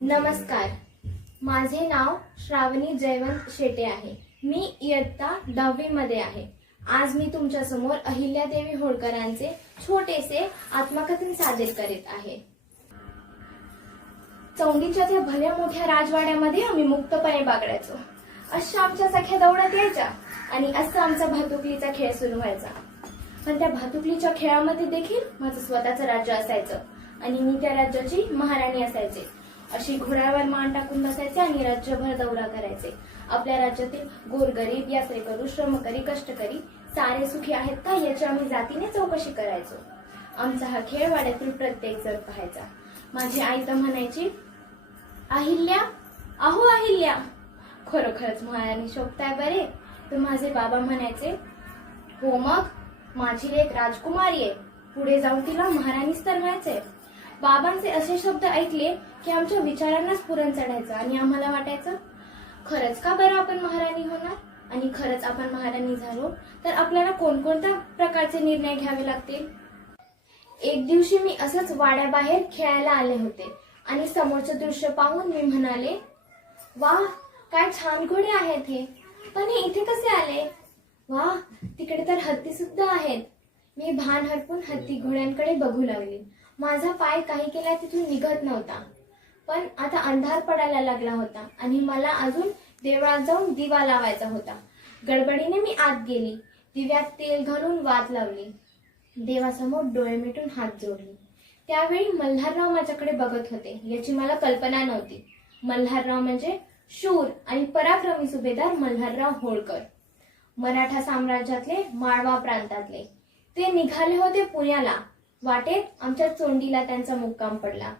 नमस्कार. माझे नाव श्रावणी जयवंत शेटे आहे. मी इयत्ता दहावीमध्ये आहे. आज मी तुमच्यासमोर अहिल्यादेवी होळकरांचे छोटेसे आत्मकथन सादर करीत आहे. चौंडीच्या त्या भल्या मोठ्या राजवाड्यामध्ये आम्ही मुक्तपणे बागडायचो. अशा आमच्या सख्या दौडत यायच्या आणि असं आमचा भातुकलीचा खेळ सुरू व्हायचा. पण त्या भातुकलीच्या खेळामध्ये देखील माझं स्वतःचं राज्य असायचं आणि मी त्या राज्याची महाराणी असायचे. अशी घोड्यावर मान टाकून बसायचे आणि राज्यभर दौरा करायचे. आपल्या राज्यातील गोरगरीब यात्रेकरू श्रमकरी कष्टकरी सारे सुखी आहेत का याची आम्ही जातीने चौकशी करायचो. आमचा हा खेळ वाड्यातील प्रत्येक जण पाहायचा. माझी आई तर म्हणायची अहिल्या अहो अहिल्या. खरोखरच महाराणी शोभताय बरे. तर माझे बाबा म्हणायचे हो मग माझी लेख राजकुमारी आहे. पुढे जाऊन तिला महाराणीच तर व्हायचंय बाबांचे असे शब्द ऐकले की आमच्या विचारांनाच पुरण चढायचं आणि आम्हाला वाटायचं खरंच का बरं आपण महाराणी होणार? आणि खरंच आपण महाराणी झालो तर आपल्याला कोणकोणत्या प्रकारचे निर्णय घ्यावे लागतील? एक दिवशी मी असंच वाड्याबाहेर खेळायला आले होते आणि समोरचं दृश्य पाहून मी म्हणाले वा काय छान घोडे आहेत हे. पण हे इथे कसे आले? वा तिकडे तर हत्ती सुद्धा आहेत. मी भान हरपून हत्ती घोड्यांकडे बघू लागली. माझा पाय काही केला तिथून निघत नव्हता. पण आता अंधार पडायला लागला होता आणि मला अजून देवळात जाऊन दिवा लावायचा होता. गडबडीने मी आत गेली. दिव्यात तेल घालून वात लावली. देवासमोर डोळे मिटून हात जोडले. त्यावेळी मल्हारराव माझ्याकडे बघत होते याची मला कल्पना नव्हती. मल्हारराव म्हणजे शूर आणि पराक्रमी सुभेदार मल्हारराव होळकर. मराठा साम्राज्यातले माळवा प्रांतातले. ते निघाले होते पुण्याला. वाटेत आमच्या चोंडीला त्यांचा मुक्काम पडला.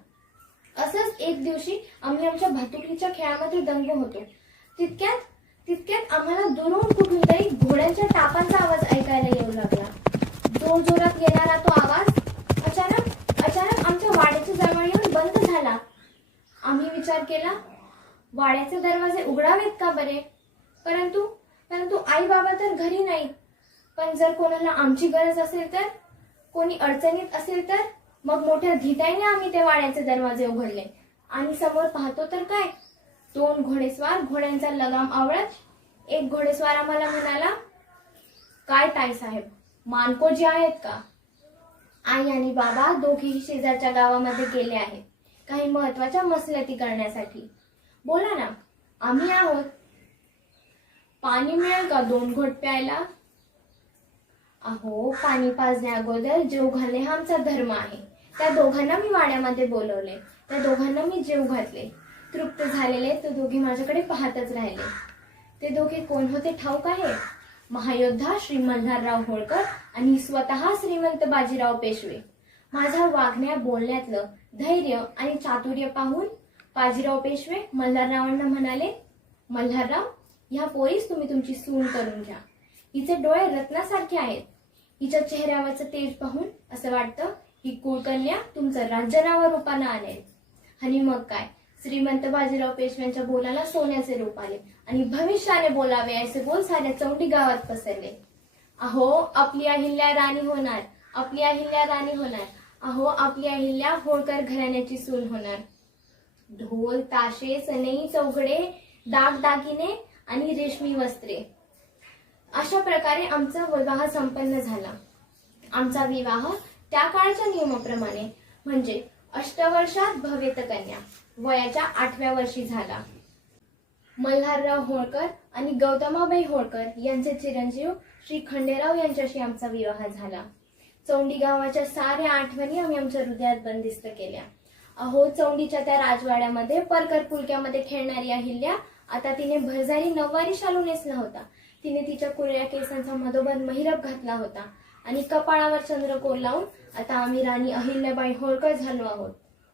असंच एक दिवशी आम्ही आमच्या भातुकीच्या खेळामध्ये दंग होतो. तितक्यात तितक्यात आम्हाला दुरून कुठून तरी घोड्यांच्या टापांचा आवाज ऐकायला येऊ लागला. जोर जोरात येणारा तो आवाज अचानक अचानक आमच्या वाड्याच्या जवळ येऊन बंद झाला. आम्ही विचार केला वाड्याचे दरवाजे उघडावेत का बरे? परंतु परंतु आई बाबा तर घरी नाहीत. पण जर कोणाला आमची गरज असेल तर कोणी अडचणीत असेल तर मग मोठ्या धिटाईने आम्ही ते वाड्याचे दरवाजे उघडले. आणि समोर पाहतो तर काय? दोन घोडेस्वार घोड्यांचा लगाम आवळत एक घोडेस्वार आम्हाला म्हणाला काय ताई साहेब मानकोजी आहेत का? आई आणि बाबा दोघेही शेजारच्या गावामध्ये गेले आहेत काही महत्त्वाच्या मसलती करण्यासाठी. बोला ना आम्ही आहोत. पाणी मिळेल का दोन घोट प्यायला? अहो पाणी पाजण्या अगोदर जेव घालणे हा आमचा धर्म आहे. त्या दोघांना मी वाड्यामध्ये बोलवले. त्या दोघांना मी जेव घातले. तृप्त झालेले ते दोघे माझ्याकडे पाहतच राहिले. ते दोघे कोण होते ठाऊक आहे? महायोद्धा श्री मल्हारराव होळकर आणि स्वतः श्रीमंत बाजीराव पेशवे. माझ्या वागण्या बोलण्यातलं धैर्य आणि चातुर्य पाहून बाजीराव पेशवे मल्हाररावांना म्हणाले मल्हारराव ह्या पोरीस तुम्ही तुमची सून करून घ्या. हिचे डोळे रत्नासारखे आहेत. हिच्या चेहऱ्यावरचं तेज पाहून असं वाटतं ही कुळकन्या तुमचं राज्य रूपाने रूपानं आणेल. आणि मग काय? श्रीमंत बाजीराव पेशव्यांच्या बोलाला सोन्याचे रूप आले आणि भविष्याने बोलावे असे बोल साऱ्या चौंडी गावात पसरले. अहो आपली अहिल्या राणी होणार. आपली अहिल्या राणी होणार. अहो आपली अहिल्या होळकर घराण्याची सून होणार. ढोल ताशे सनई चौघडे दागदागिने आणि रेशमी वस्त्रे. अशा प्रकारे आमचा विवाह संपन्न झाला. आमचा विवाह त्या काळच्या नियमाप्रमाणे म्हणजे अष्टवर्षात भवेत कन्या वयाच्या आठव्या वर्षी झाला. मल्हारराव होळकर आणि गौतमाबाई होळकर यांचे चिरंजीव श्री खंडेराव यांच्याशी आमचा विवाह झाला. चौंडी गावाच्या साऱ्या आठवणी आम्ही आमच्या हृदयात बंदिस्त केल्या. अहो चौंडीच्या त्या राजवाड्यामध्ये परकर पुलक्यामध्ये खेळणारी अहिल्या आता तिने भरजारी नववारी शालू नेसला होता. तिने तिच्या कुरळ्या केसांचा मधोमध महिरप घातला होता. आणि कपाळावर चंद्रकोर लावून आता आम्ही राणी अहिल्याबाई होळकर झालो आहोत.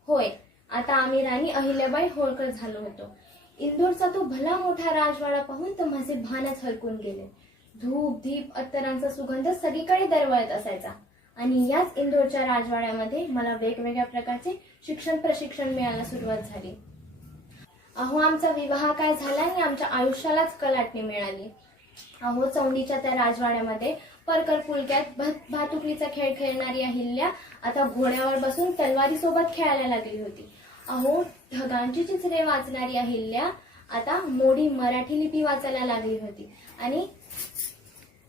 होय आता आम्ही राणी अहिल्याबाई होळकर झालो होतो. इंदोरचा तो भला मोठा राजवाडा पाहून तर माझे भानच हलकून गेले. धूप दीप अत्तरांचा सुगंध सगळीकडे दरवळत असायचा. आणि याच इंदोरच्या राजवाड्यामध्ये मला वेगवेगळ्या प्रकारचे शिक्षण प्रशिक्षण मिळायला सुरुवात झाली. अहो आमचा विवाह काय झाला आणि आमच्या आयुष्यालाच कलाटणी मिळाली. अहो चौंडीच्या त्या राजवाड्यामध्ये परकर पुलक्यात भातुकलीचा खेळ खेळणारी अहिल्या आता घोड्यावर बसून तलवारी सोबत खेळायला लागली होती. अहो ढगांची चित्रे वाचणारी अहिल्या आता मोडी मराठी लिपी वाचायला लागली होती. आणि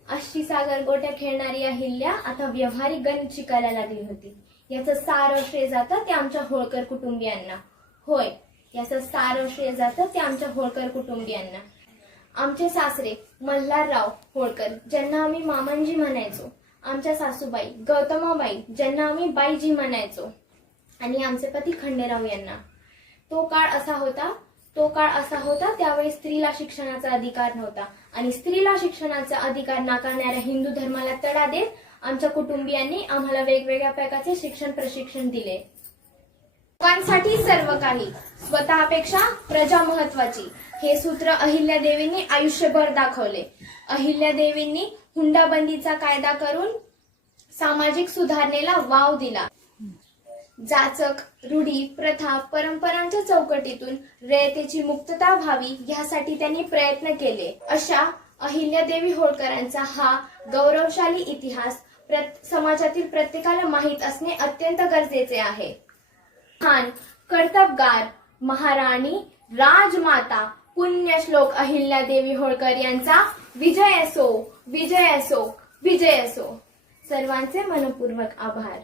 अशी सागर गोट्या खेळणारी अहिल्या आता व्यवहारिक गणित शिकायला लागली होती. याचं सारं श्रेय जातं ते आमच्या होळकर कुटुंबियांना. होय याचं सारं श्रेय जातं ते आमच्या होळकर कुटुंबियांना. आमचे सासरे मल्हारराव होळकर ज्यांना आम्ही मामांजी म्हणायचो. आमच्या सासूबाई गौतमाबाई ज्यांना आम्ही बाईजी म्हणायचो. आणि आमचे पती खंडेराव यांना. तो काळ असा होता तो काळ असा होता त्यावेळी स्त्रीला शिक्षणाचा अधिकार नव्हता. आणि स्त्रीला शिक्षणाचा अधिकार नाकारणाऱ्या हिंदू धर्माला तडा देत आमच्या कुटुंबियांनी आम्हाला वेगवेगळ्या प्रकारचे शिक्षण प्रशिक्षण दिले. लोकांसाठी सर्व काही. स्वतःपेक्षा प्रजा महत्वाची हे सूत्र अहिल्या देवींनी आयुष्यभर दाखवले. अहिल्या देवींनी हुंडाबंदीचा कायदा करून सामाजिक सुधारणेला वाव दिला. जाचक रूढी प्रथा परंपरांच्या चौकटीतून रयतेची मुक्तता व्हावी यासाठी त्यांनी प्रयत्न केले. अशा अहिल्यादेवी होळकरांचा हा गौरवशाली इतिहास प्रत- समाजातील प्रत्येकाला माहीत असणे अत्यंत गरजेचे आहे. महान कर्तबगार महाराणी राजमाता पुण्यश्लोक अहिल्यादेवी होळकर यांचा विजय असो विजय असो विजय असो. सर्वांचे मनपूर्वक आभार.